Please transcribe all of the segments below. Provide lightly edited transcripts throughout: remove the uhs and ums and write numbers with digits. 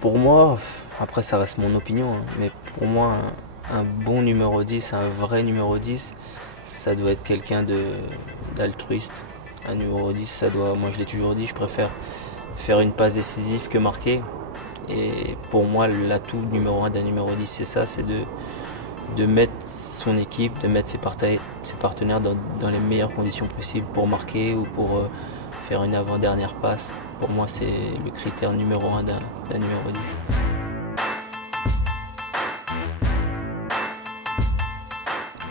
Pour moi, après ça reste mon opinion, hein, mais pour moi, un bon numéro 10, un vrai numéro 10, ça doit être quelqu'un d'altruiste. Un numéro 10, ça doit, moi je l'ai toujours dit, je préfère faire une passe décisive que marquer. Et pour moi, l'atout numéro un d'un numéro 10, c'est ça, c'est de mettre son équipe, de mettre ses partenaires dans les meilleures conditions possibles pour marquer ou pour faire une avant-dernière passe. Pour moi, c'est le critère numéro un d'un numéro 10.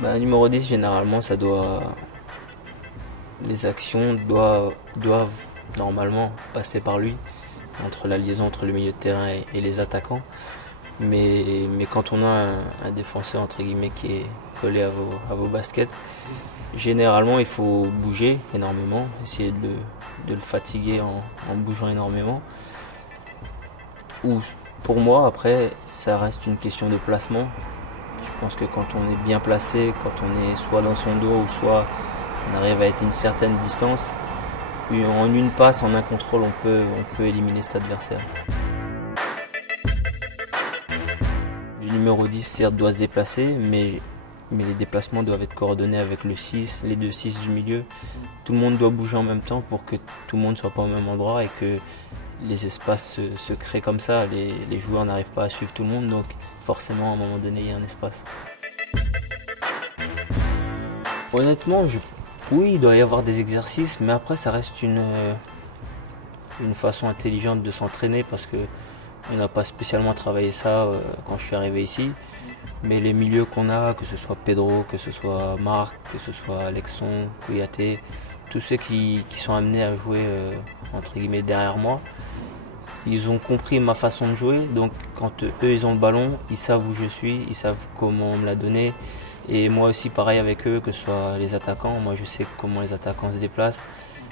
Un numéro 10, généralement, les actions doivent normalement passer par lui, entre la liaison entre le milieu de terrain et les attaquants. Mais quand on a un défenseur entre guillemets qui est collé à vos baskets, généralement il faut bouger énormément, essayer de le fatiguer en bougeant énormément. Ou pour moi après ça reste une question de placement. Je pense que quand on est bien placé, quand on est soit dans son dos ou soit on arrive à être à une certaine distance, en une passe, en un contrôle, on peut éliminer cet adversaire. Le numéro 10 certes doit se déplacer, mais les déplacements doivent être coordonnés avec le 6, les deux 6 du milieu. Tout le monde doit bouger en même temps pour que tout le monde ne soit pas au même endroit et que les espaces se créent comme ça. Les joueurs n'arrivent pas à suivre tout le monde, donc forcément à un moment donné il y a un espace. Honnêtement, oui, il doit y avoir des exercices, mais après ça reste une façon intelligente de s'entraîner parce que on n'a pas spécialement travaillé ça quand je suis arrivé ici. Mais les milieux qu'on a, que ce soit Pedro, que ce soit Marc, que ce soit Alexon, Kouyaté, tous ceux qui sont amenés à jouer entre guillemets derrière moi, ils ont compris ma façon de jouer. Donc quand eux ils ont le ballon, ils savent où je suis, ils savent comment me la donner. Et moi aussi pareil avec eux, que ce soit les attaquants, moi je sais comment les attaquants se déplacent.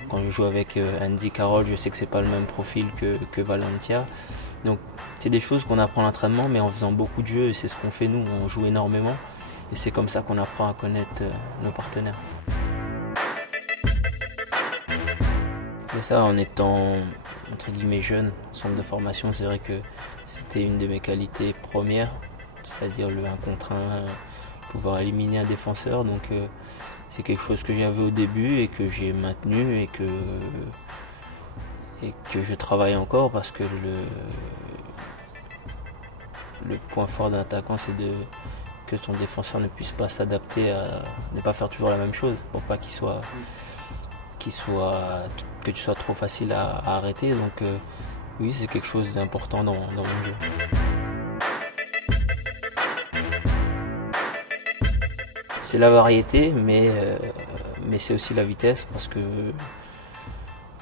Quand je joue avec Andy Carroll, je sais que c'est pas le même profil que Valentia. Donc c'est des choses qu'on apprend à l'entraînement, mais en faisant beaucoup de jeux, et c'est ce qu'on fait nous, on joue énormément. Et c'est comme ça qu'on apprend à connaître nos partenaires. Mais ça, en étant entre guillemets jeune, en centre de formation, c'est vrai que c'était une de mes qualités premières, c'est-à-dire le 1 contre 1, pouvoir éliminer un défenseur. Donc c'est quelque chose que j'avais au début et que j'ai maintenu et que je travaille encore parce que le point fort d'un attaquant, c'est que ton défenseur ne puisse pas s'adapter à ne pas faire toujours la même chose pour pas que tu sois trop facile à arrêter. Donc oui, c'est quelque chose d'important dans mon jeu. C'est la variété, mais c'est aussi la vitesse parce que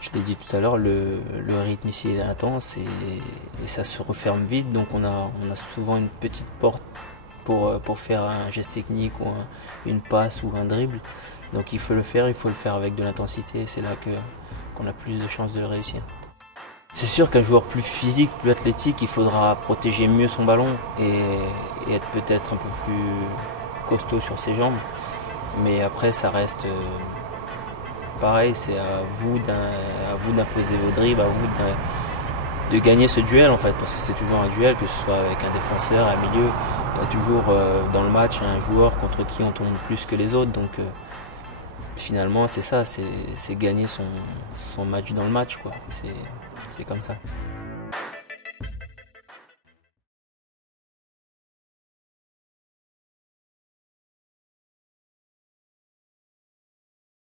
je l'ai dit tout à l'heure, le rythme ici est intense et ça se referme vite, donc on a souvent une petite porte pour faire un geste technique ou une passe ou un dribble. Donc il faut le faire avec de l'intensité, et c'est là qu'on a plus de chances de le réussir. C'est sûr qu'un joueur plus physique, plus athlétique, il faudra protéger mieux son ballon et être peut-être un peu plus costaud sur ses jambes, mais après ça reste pareil, c'est à vous d'imposer vos dribbles, à vous de gagner ce duel en fait, parce que c'est toujours un duel, que ce soit avec un défenseur, un milieu, il y a toujours dans le match un joueur contre qui on tombe plus que les autres, donc finalement c'est ça, c'est gagner son match dans le match, quoi. C'est comme ça.